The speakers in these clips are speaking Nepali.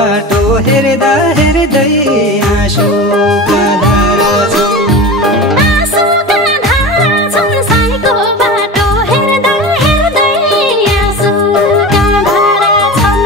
बाटो हेर्दा हेर्दै आँसुका धारा छन्। आँसुका धारा छन् साईको बाटो हेर्दा हेर्दै आँसुका धारा छन्।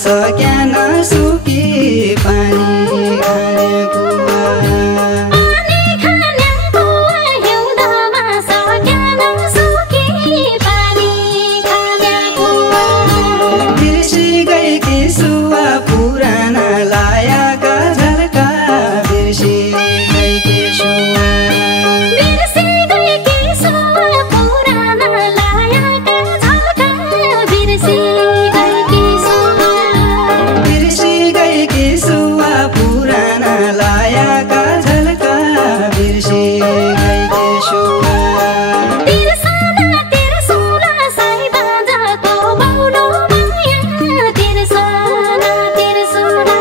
सक्या नसुकी पानी खाने कुवा। पानी खाने कुवा हिउँदमा सक्या नसुकी पानी खाने कुवा। बिर्सी गएकी सुवा पुराना लायाका झल्का बिर्सी गएकी सुवा। बिर्सी गएकी सुवा पुराना लायाका झल्का बिर्सी पुराना लायाका झल्का बिर्सी गएकी सुवा। तिर्सना तिर्सुला साई बाजाको बौलो माया तिर्सना तिर्सुला।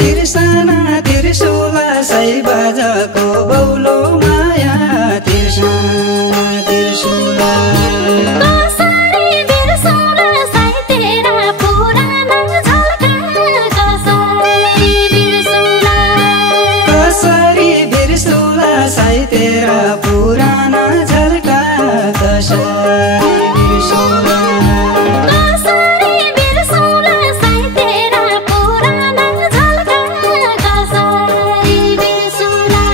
तिर्सना तिर्सुला साई बाजाको बौलो माया तिर्सना तिर्सुला। कसरी बिर्सुला साई तेरा पुराना झल्का कसरी बिर्सुला। कसरी बिर्सुला साई तेरा पुराना झल्का कसरी बिर्सुला। कसरी बिर्सुला साई तेरा पुराना झल्का कसरी बिर्सुला।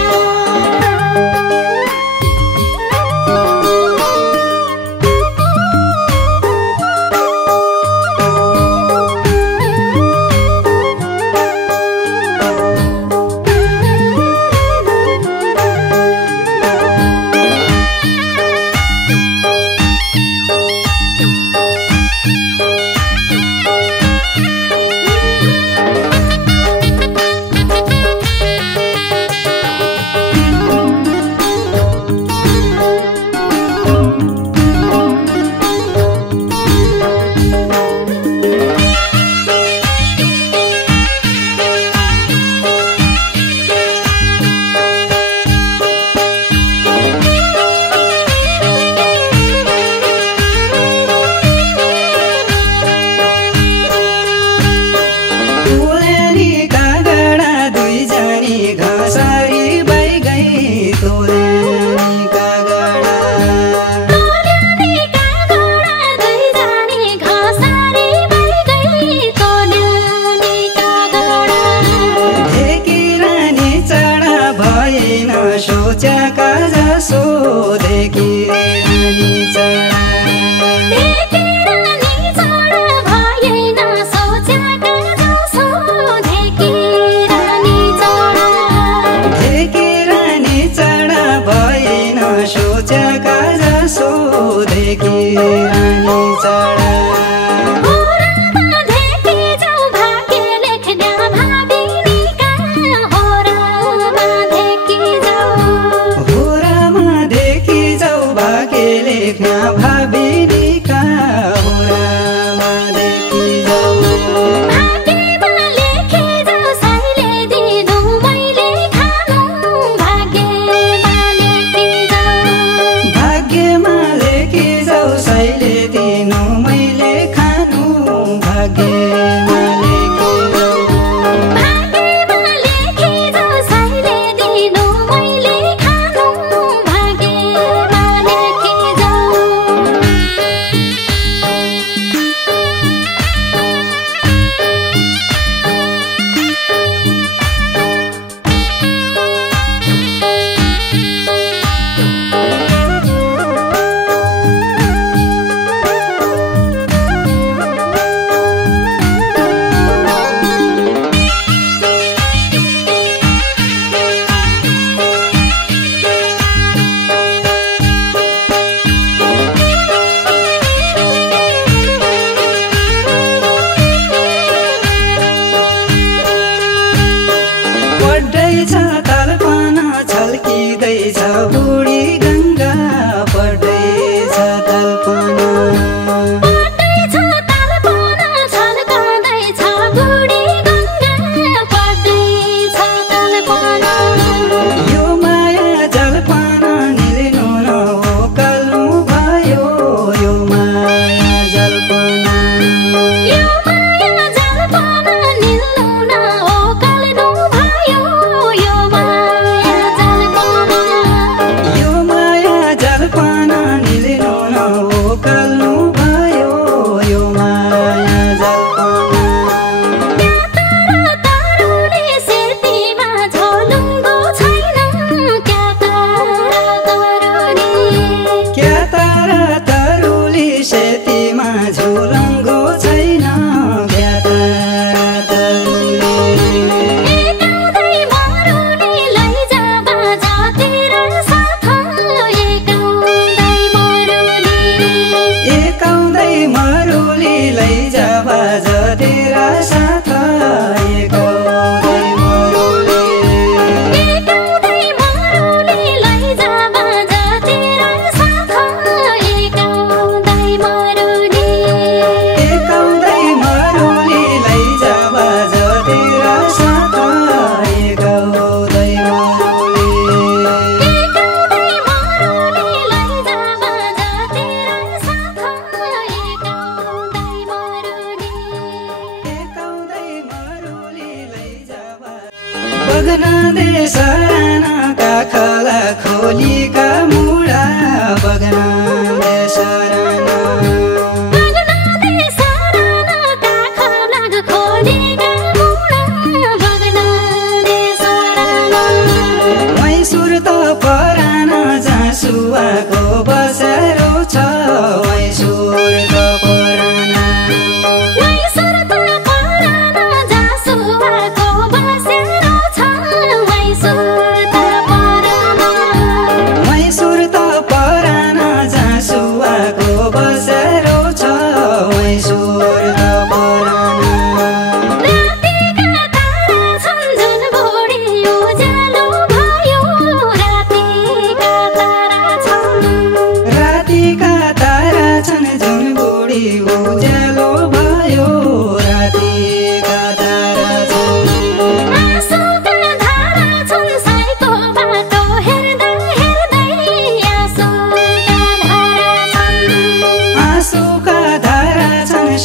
सोचेका जसो देखी रानी चढा। देखी रानी चढा भएन सोचेका जसो देखी रानी चढा। देखी रानी चढा भएन सोचेका जसो देखी रानी चढा। लेख्न भाबिनीका होरामा देखि जाऊ। भाग्यमा लेखि जाऊ साईले दिनु मैले खानु। भाग्यमा लेखि जाऊ। भाग्यमा लेखि जाऊ साईले दिनु मैले खानु। भाग्यमा लेखि जाऊ। भाग्यमा लेखि जाऊ साईले दिनु मैले खानु। भाग्यमा लेखि जाऊ।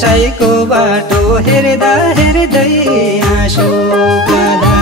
कसैको बाटो हेर्दा हेर्दै आँसुका